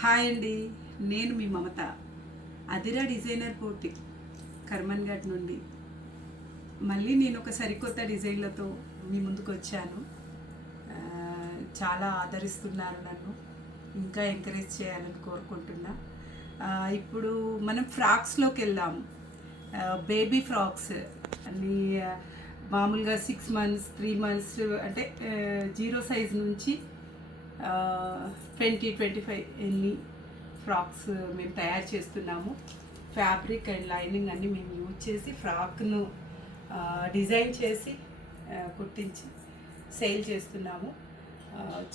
Hi అండి, నేను మీ మమత. అదిరా డిజైనర్ పోటీ కర్మన్ ఘాట్ నుండి మళ్ళీ నేను ఒక సరికొత్త డిజైన్లతో మీ ముందుకు వచ్చాను. ఆ, చాలా ఆదరిస్తున్నారు నన్ను, ఇంకా ఎంకరేజ్ చేయాలని కోరుకుంటున్నా. ఇప్పుడు మనం ఫ్రాక్స్లోకి వెళ్దాము. బేబీ ఫ్రాక్స్ అన్ని మామూలుగా 6 months 3 months అంటే 0 సైజ్ నుంచి 20-25 ఎన్ని ఫ్రాక్స్ మేము తయారు చేస్తున్నాము. ఫ్యాబ్రిక్ అండ్ లైనింగ్ అన్నీ మేము యూజ్ చేసి ఫ్రాక్ను డిజైన్ చేసి కుట్టించి సేల్ చేస్తున్నాము.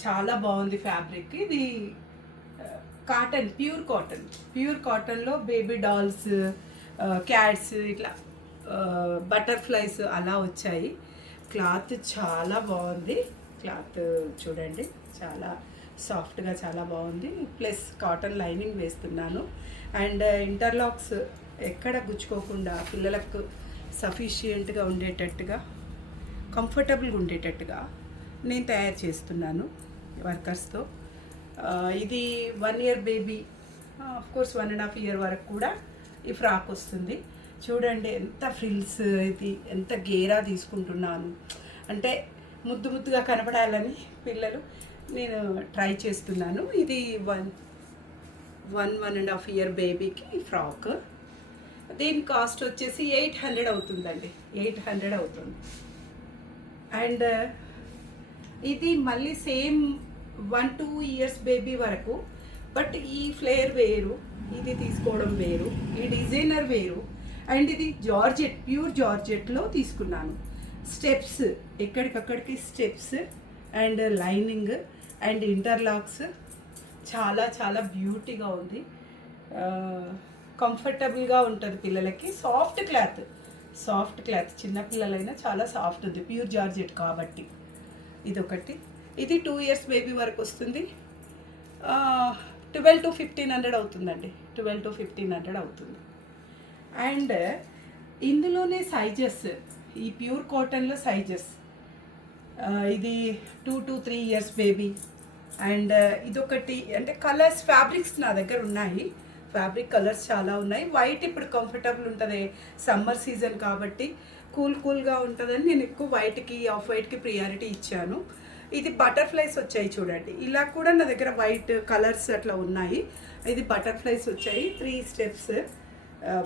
చాలా బాగుంది ఫ్యాబ్రిక్. ఇది కాటన్, ప్యూర్ కాటన్లో బేబీ డాల్స్, క్యాట్స్, ఇట్లా బటర్ఫ్లైస్ అలా వచ్చాయి. క్లాత్ చాలా బాగుంది. క్లాత్ చూడండి, చాలా సాఫ్ట్గా చాలా బాగుంది. ప్లస్ కాటన్ లైనింగ్ వేస్తున్నాను. అండ్ ఇంటర్లాక్స్ ఎక్కడ గుచ్చుకోకుండా పిల్లలకు సఫిషియెంట్గా ఉండేటట్టుగా, కంఫర్టబుల్గా ఉండేటట్టుగా నేను తయారు చేస్తున్నాను వర్కర్స్తో. ఇది 1 year బేబీ, ఆఫ్కోర్స్ 1.5 year వరకు కూడా ఈ ఫ్రాక్ వస్తుంది. చూడండి ఎంత ఫ్రిల్స్, ఇది ఎంత గేరా తీసుకుంటున్నాను అంటే ముద్దుగా కనపడాలని పిల్లలు నేను ట్రై చేస్తున్నాను. ఇది 1.5 year బేబీకి ఫ్రాక్. దీని కాస్ట్ వచ్చేసి 800 అవుతుందండి, 800 అవుతుంది. అండ్ ఇది మళ్ళీ సేమ్ 1-2 years బేబీ వరకు, బట్ ఈ ఫ్లేర్ వేరు, ఇది తీసుకోవడం వేరు, ఈ డిజైనర్ వేరు. అండ్ ఇది జార్జెట్, ప్యూర్ జార్జెట్లో తీసుకున్నాను. స్టెప్స్ ఎక్కడికక్కడికి steps and lining and interlocks చాలా చాలా బ్యూటీగా ఉంది. కంఫర్టబుల్గా ఉంటుంది పిల్లలకి. సాఫ్ట్ క్లాత్ చిన్నపిల్లలైనా చాలా సాఫ్ట్ ఉంది, ప్యూర్ జార్జెట్ కాబట్టి. ఇదొకటి. ఇది 2 years బేబీ వరకు వస్తుంది. 12-1500 అవుతుందండి, 12-1500 అవుతుంది. అండ్ ఇందులోనే సైజెస్, ఈ ప్యూర్ కాటన్లో సైజెస్, ఇది 2-3 years బేబీ. అండ్ ఇదొకటి. అంటే కలర్స్, ఫ్యాబ్రిక్స్ నా దగ్గర ఉన్నాయి. ఫ్యాబ్రిక్ కలర్స్ చాలా ఉన్నాయి. వైట్ ఇప్పుడు కంఫర్టబుల్ ఉంటుంది, సమ్మర్ సీజన్ కాబట్టి కూల్గా ఉంటుందని నేను ఎక్కువ వైట్కి, ఆఫ్ వైట్కి ప్రియారిటీ ఇచ్చాను. ఇది బటర్ఫ్లైస్ వచ్చాయి చూడండి. ఇలా కూడా నా దగ్గర వైట్ కలర్స్ అట్లా ఉన్నాయి. ఇది బటర్ఫ్లైస్ వచ్చాయి. 3 steps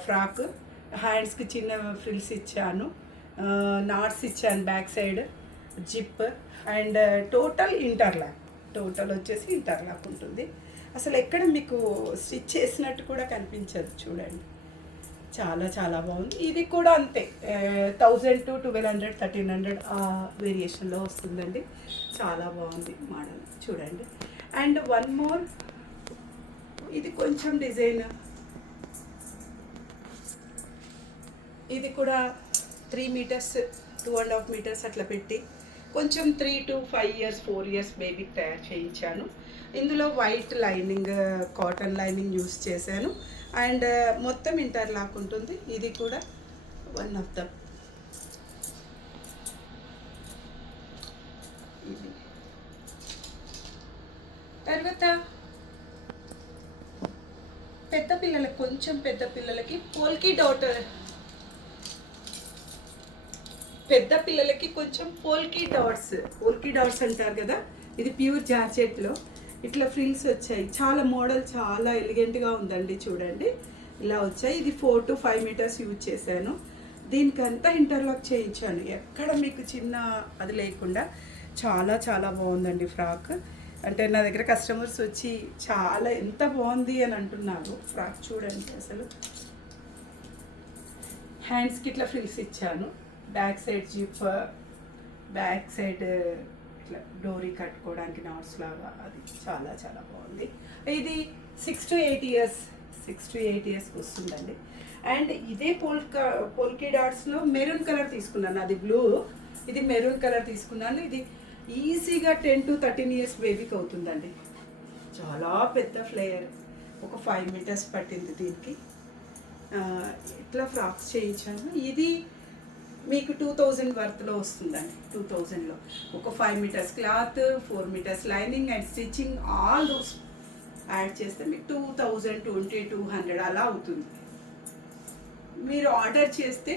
ఫ్రాక్. హ్యాండ్స్కి చిన్న ఫ్రిల్స్ ఇచ్చాను, నాట్స్ ఇచ్చాను back side, zip. And total వచ్చేసి ఇంటర్లాక్ ఉంటుంది. అసలు ఎక్కడ మీకు స్టిచ్ చేసినట్టు కూడా కనిపించదు. చూడండి, చాలా చాలా బాగుంది. ఇది కూడా అంతే, 1000-1200, 1300 ఆ వేరియేషన్లో వస్తుందండి. చాలా బాగుంది మోడల్, చూడండి. అండ్ వన్ మోర్, ఇది కొంచెం డిజైన్, ఇది కూడా 3 meters 2.5 meters అట్లా పెట్టి కొంచెం 3-5 years 4 years బేబీకి తయారు చేయించాను. ఇందులో white lining, cotton lining use చేశాను. అండ్ మొత్తం ఇంటర్లాక్ ఉంటుంది. ఇది కూడా వన్ ఆఫ్ ద, ఇది. తర్వాత పెద్ద పిల్లలకి పోల్కీ డాట్, కొంచెం పోల్కీ డాట్స్ అంటారు కదా. ఇది ప్యూర్ జార్జెట్లో ఇట్లా ఫ్రిల్స్ వచ్చాయి. చాలా మోడల్ చాలా ఎలిగెంట్గా ఉందండి. చూడండి, ఇలా వచ్చాయి. ఇది 4-5 meters యూజ్ చేశాను. దీనికంతా ఇంటర్లాక్ చేయించాను, ఎక్కడ మీకు చిన్న అది లేకుండా. చాలా చాలా బాగుందండి ఫ్రాక్. అంటే నా దగ్గర కస్టమర్స్ వచ్చి చాలా ఎంత బాగుంది అని అంటున్నారు. ఫ్రాక్ చూడండి అసలు. హ్యాండ్స్కి ఇట్లా ఫ్రిల్స్ ఇచ్చాను, back side zip, back side ఇట్లా డోరీ కట్టుకోవడానికి నాట్స్ లాగా. అది చాలా చాలా బాగుంది. ఇది 6-8 yearsకి వస్తుందండి. అండ్ ఇదే పోల్కీ డాట్స్లో మెరూన్ కలర్ తీసుకున్నాను, అది బ్లూ, ఇది మెరూన్ కలర్ తీసుకున్నాను. ఇది ఈజీగా 10-13 years బేబీకి అవుతుందండి. చాలా పెద్ద ఫ్లేయర్, ఒక 5 meters పట్టింది దీనికి. ఇట్లా ఫ్రాక్స్ చేయించాను. ఇది మీకు 2000 వర్త్లో వస్తుందండి. 2000లో ఒక 5 meters cloth, 4 meters lining and stitching, all those add చేస్తే మీకు 2020 అలా అవుతుంది. మీరు ఆర్డర్ చేస్తే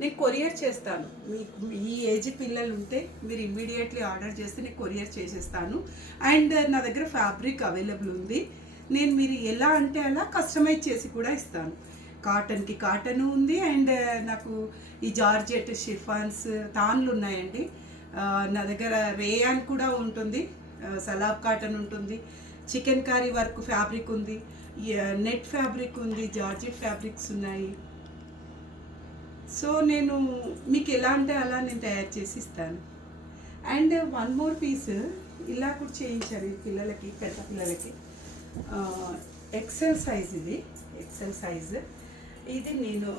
నేను కొరియర్ చేస్తాను. మీకు ఈ ఏజ్ పిల్లలు ఉంటే మీరు ఇమ్మీడియట్లీ ఆర్డర్ చేస్తే నేను కొరియర్ చేసేస్తాను. అండ్ నా దగ్గర ఫ్యాబ్రిక్ అవైలబుల్ ఉంది. నేను మీరు ఎలా అంటే అలా కస్టమైజ్ చేసి కూడా ఇస్తాను. కాటన్కి కాటన్ ఉంది. అండ్ నాకు ఈ జార్జెట్ షిఫాన్స్ తాన్లు ఉన్నాయండి. నా దగ్గర రేయాన్ కూడా ఉంటుంది, సలాబ్ కాటన్ ఉంటుంది, చికెన్ కారీ వర్క్ ఫ్యాబ్రిక్ ఉంది, నెట్ ఫ్యాబ్రిక్ ఉంది, జార్జెట్ ఫ్యాబ్రిక్స్ ఉన్నాయి. సో నేను మీకు ఎలా అంటే అలా నేను తయారు చేసి ఇస్తాను. అండ్ వన్ మోర్ పీస్ ఇలా కూడా చేయించాను ఈ పిల్లలకి, పెద్ద పిల్లలకి. ఎక్సెల్ సైజ్, ఇది ఎక్సెల్ సైజ్. ఇది నేను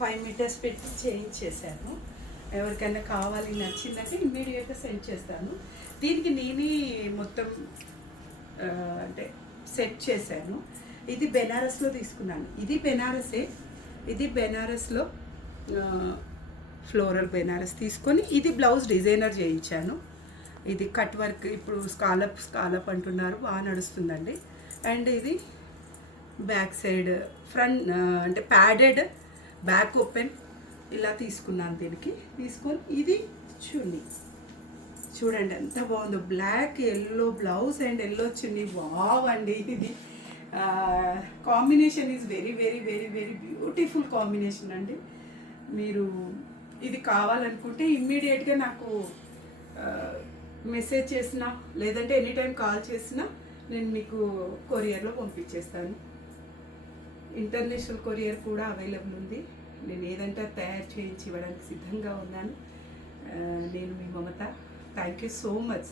5 మీటర్స్ పెట్టి చేయించేసాను. ఎవరికైనా కావాలి నచ్చిందంటే ఇమ్మీడియట్గా సెండ్ చేస్తాను. దీనికి నేనే మొత్తం అంటే సెట్ చేశాను. ఇది బెనారస్లో తీసుకున్నాను. ఇది బెనారసే, ఇది బెనారస్లో ఫ్లోరల్ బెనారస్ తీసుకొని ఇది బ్లౌజ్ డిజైనర్ చేయించాను. ఇది కట్ వర్క్, ఇప్పుడు స్కాలప్ అంటున్నారు, బాగా నడుస్తుందండి. అండ్ ఇది బ్యాక్ సైడ్ ఫ్రంట్ అంటే ప్యాడెడ్ బ్యాక్ ఓపెన్ ఇలా తీసుకున్నాను. దీనికి తీసుకొని ఇది చున్నీ చూడండి ఎంత బాగుందో, black yellow blouse and yellow చున్నీ. వావ్ అండి, ఇది combination is very very very very beautiful combination అండి. మీరు ఇది కావాలనుకుంటే ఇమ్మీడియట్గా నాకు మెసేజ్ చేసినా లేదంటే ఎనీ టైం కాల్ చేసినా నేను మీకు కొరియర్లో పంపించేస్తాను. ఇంటర్నేషనల్ కొరియర్ కూడా అవైలబుల్ ఉంది. నేను ఏదంటే తయారు చేయించి ఇవ్వడానికి సిద్ధంగా ఉన్నాను. నేను మీ Mamata. Thank you so much.